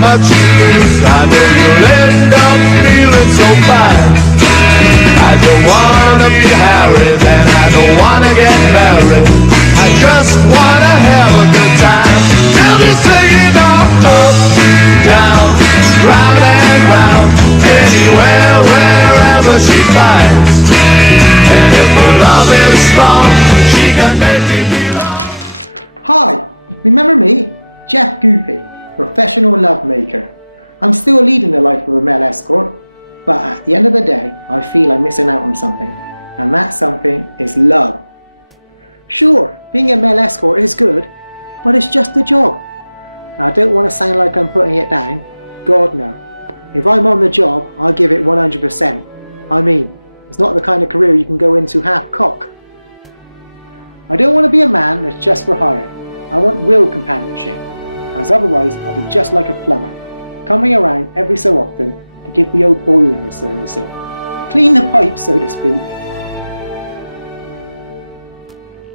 much use. I know you'll end up feeling so fine. I don't wanna be Harry, then I don't wanna get married. I just wanna have a good time. Till you say it all up, down, round and round, anywhere, wherever she finds. And if her love is strong, she can make me belong. Hi, remember me? Jeff Goopy, professional lovemaker. I'm still leading the life of a male escort, but at the end of the day, I feel I'm missing out on something, and that something is love. Sure, being a male escort is good, but it's just a job. Now, I don't want to sound like I'm putting it down. God, no. If I'm on the job, I'll give it 100%. I mean, it's not the kind of career you can go into half-cock. I don't want to be a man that's just for hire. I want real companionship, as otherwise I'll be just like a plumber, coming around every so often to give the old boiler a servicing. Clean the pipes, so to speak.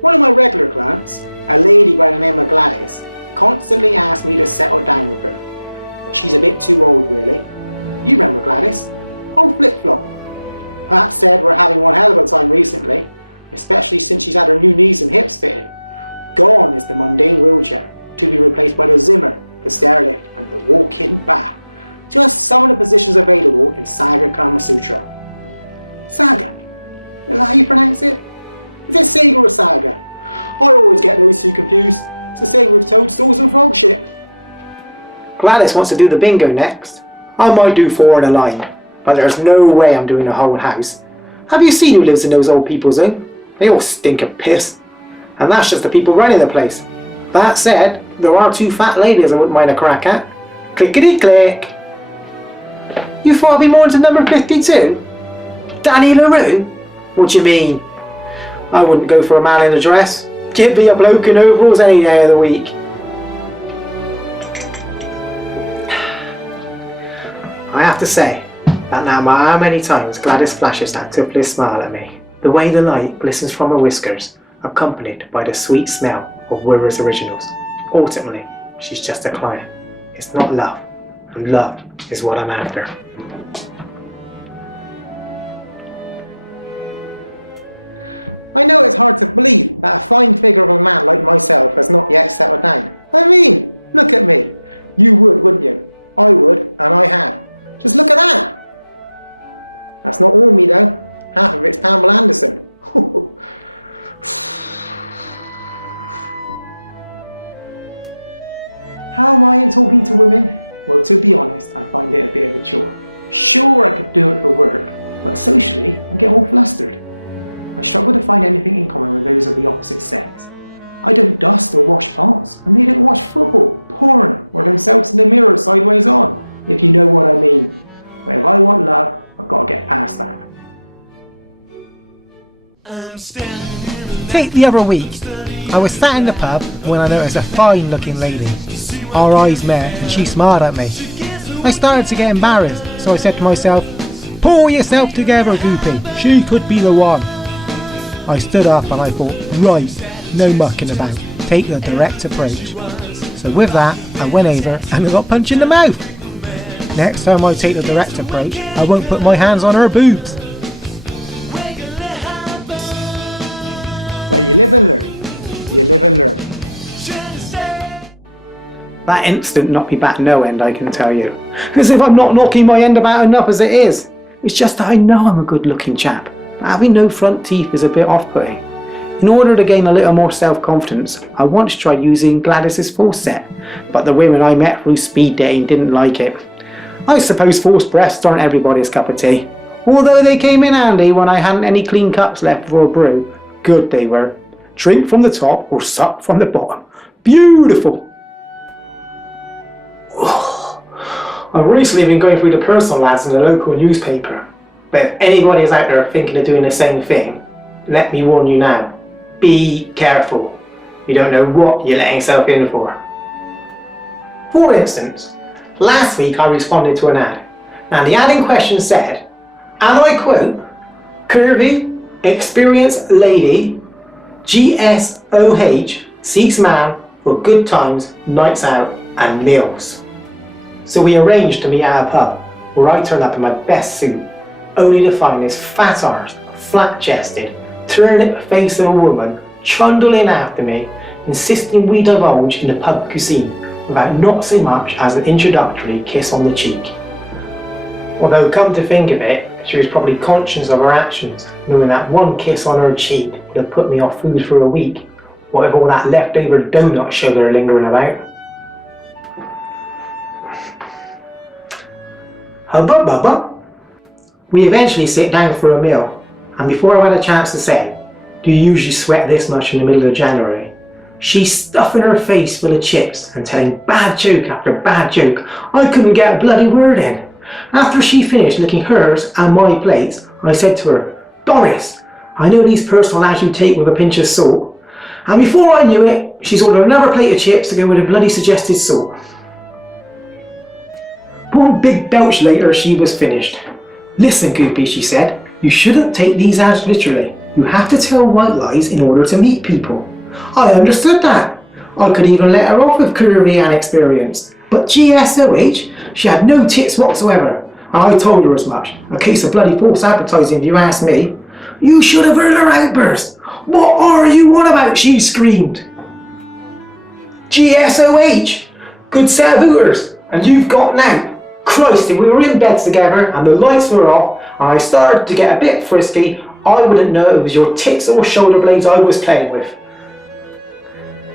One of my regular clients, a lady by the name of Gladys, constantly asks me to settle down with her. But she's a bit too old, really. You remember Gladys? Old flip-flop. That said, we're having one hell of a time recently, especially since she's had her new knees and hips fitted. Gone is the mundane wheelchair, to be replaced by the Zimmer, the stair lift, and the walk-in bath. Just some of the positions available in Saga Kama Sutra. Saga? Is that how you pronounce it? Is it Saga or Saga? I always get those two confused. It's the same with toadstools and frog shit. Gladys wants to do the bingo next. I might do 4 in a line, but there's no way I'm doing the whole house. Have you seen who lives in those old people's home? They all stink of piss. And that's just the people running the place. That said, there are 2 fat ladies I wouldn't mind a crack at. Clickety click. You thought I'd be more into number 52? Danny LaRue? What do you mean? I wouldn't go for a man in a dress. Give me a bloke in overalls any day of the week. I have to say that no matter how many times Gladys flashes that toothless smile at me, the way the light glistens from her whiskers, accompanied by the sweet smell of Withers Originals, ultimately, she's just a client. It's not love, and love is what I'm after. I know it's hard to believe that a fine figure of a man like myself has not yet settled down. I mean, look at me. You would, wouldn't you? I would, and I have. Just look at that. That's not all me though. Half of it's Pamela Anderson. How am I in talking to women? Well, to be honest, I find it a bit of a chore. Sure, I could do it for work, but socially, I get all flustered. I struggle to find anything in common with those of the opposite sex. I don't dust or wash pots, and they don't watch football, porn, or themselves in the mirror sideways on, if you know what I mean. But if I want love, I've got to get past that. Take the other week, I was sat in the pub when I noticed a fine looking lady. Our eyes met and she smiled at me. I started to get embarrassed, so I said to myself, pull yourself together, Goopy, she could be the one. I stood up and I thought, right, no mucking about, take the direct approach. So with that, I went over and I got punched in the mouth. Next time I take the direct approach, I won't put my hands on her boobs. But you live and learn. You live and learn. That instant knocked me back no end, I can tell you. As if I'm not knocking my end about enough as it is. It's just that I know I'm a good looking chap. But having no front teeth is a bit off-putting. In order to gain a little more self-confidence, I once tried using Gladys's false set, but the women I met through speed dating didn't like it. I suppose false breasts aren't everybody's cup of tea. Although they came in handy when I hadn't any clean cups left for a brew. Good they were. Drink from the top or suck from the bottom. Beautiful! I've recently been going through the personal ads in the local newspaper. But if anybody is out there thinking of doing the same thing, let me warn you now. Be careful. You don't know what you're letting yourself in for. For instance, last week I responded to an ad. Now the ad in question said, and I quote, curvy, experienced lady, GSOH, seeks man for good times, nights out and meals. So we arranged to meet at a pub, where I turned up in my best suit, only to find this fat-arsed, flat-chested, turnip face of a woman trundling after me, insisting we divulge in the pub cuisine without not so much as an introductory kiss on the cheek. Although, come to think of it, she was probably conscious of her actions, knowing that one kiss on her cheek would have put me off food for a week, what with all that leftover donut sugar lingering about. Hubba bubba. We eventually sit down for a meal, and before I had a chance to say, "Do you usually sweat this much in the middle of January?" she's stuffing her face full of chips and telling bad joke after bad joke. I couldn't get a bloody word in. After she finished licking hers and my plates, I said to her, "Doris, I know these personal ads you take with a pinch of salt." And before I knew it, she's ordered another plate of chips to go with the bloody suggested salt. One big belch later, she was finished. "Listen, Goopy," she said, "you shouldn't take these ads literally. You have to tell white lies in order to meet people." I understood that. I could even let her off with curvy and experienced. But GSOH, she had no tits whatsoever. And I told her as much. A case of bloody false advertising if you ask me. You should have heard her outburst. "What are you on about?" she screamed. GSOH, good set of hooters, and you've gotten out. Christ, if we were in bed together and the lights were off and I started to get a bit frisky, I wouldn't know it was your tits or shoulder blades I was playing with.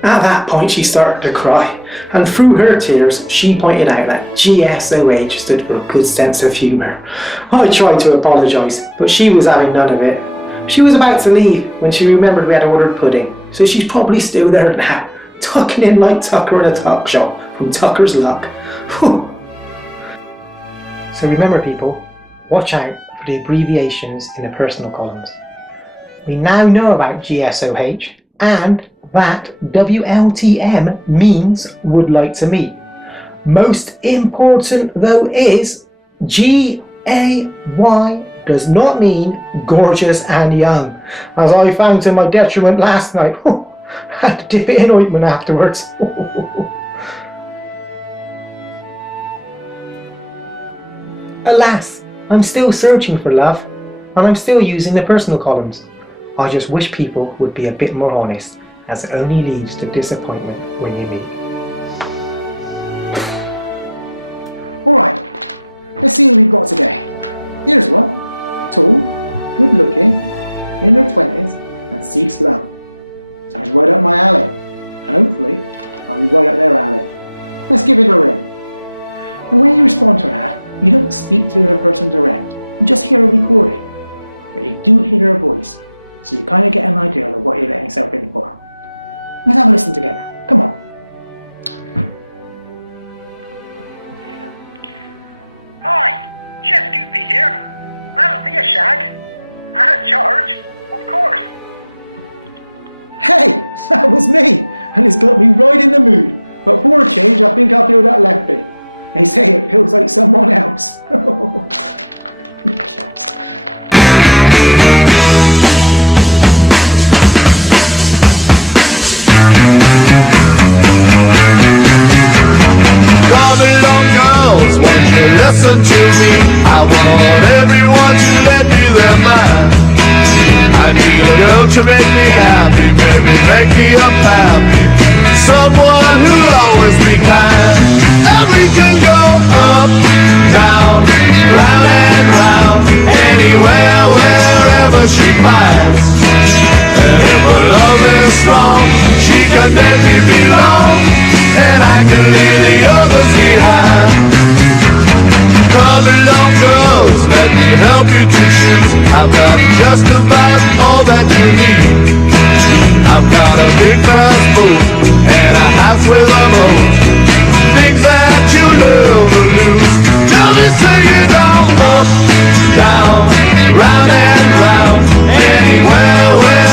At that point she started to cry, and through her tears she pointed out that GSOH stood for a good sense of humour. I tried to apologise, but she was having none of it. She was about to leave when she remembered we had ordered pudding, so she's probably still there now, tucking in like Tucker in a tuck shop from Tucker's Luck. Whew. So remember people, watch out for the abbreviations in the personal columns. We now know about GSOH and that WLTM means would like to meet. Most important though is GAY does not mean gorgeous and young, as I found to my detriment last night. Had to dip it in ointment afterwards. Alas, I'm still searching for love, and I'm still using the personal columns. I just wish people would be a bit more honest, as it only leads to disappointment when you meet. Alright, let's see what we've got today. Here's one. Tall, good looking, in her 20s, and seeks love. Sounds right up my alley, and hopefully I'll be right up their alley. Let's give it a ring. And when you respond to an ad, you don't speak to the person direct, you just hear a recording. But you do hear her voice, so you kind of get an idea of what you're letting yourself in for. Let's have a listen together. Come on. Hi, Jeff Goopy here. That'll be a shag. At a charge, of course. Hey, that was me, and it's got me right in the mood. But for a change, I think I'll feel that lefty. They say it feels like someone else. Come along, girls, won't you listen to me? I want everyone to let me their mind. I need a girl to make me happy, baby, make me up happy. Someone who'll always be kind. And we can go up, down, round and round, anywhere, wherever she finds. And if her love is strong, she can make me belong, and I can leave the others behind. Come along, girls, let me help you to choose. I've got just about all that you need. I've got a big brass boat and a house with a moat, things that you never lose. Tell me, say it all up, down, round and round, anywhere, where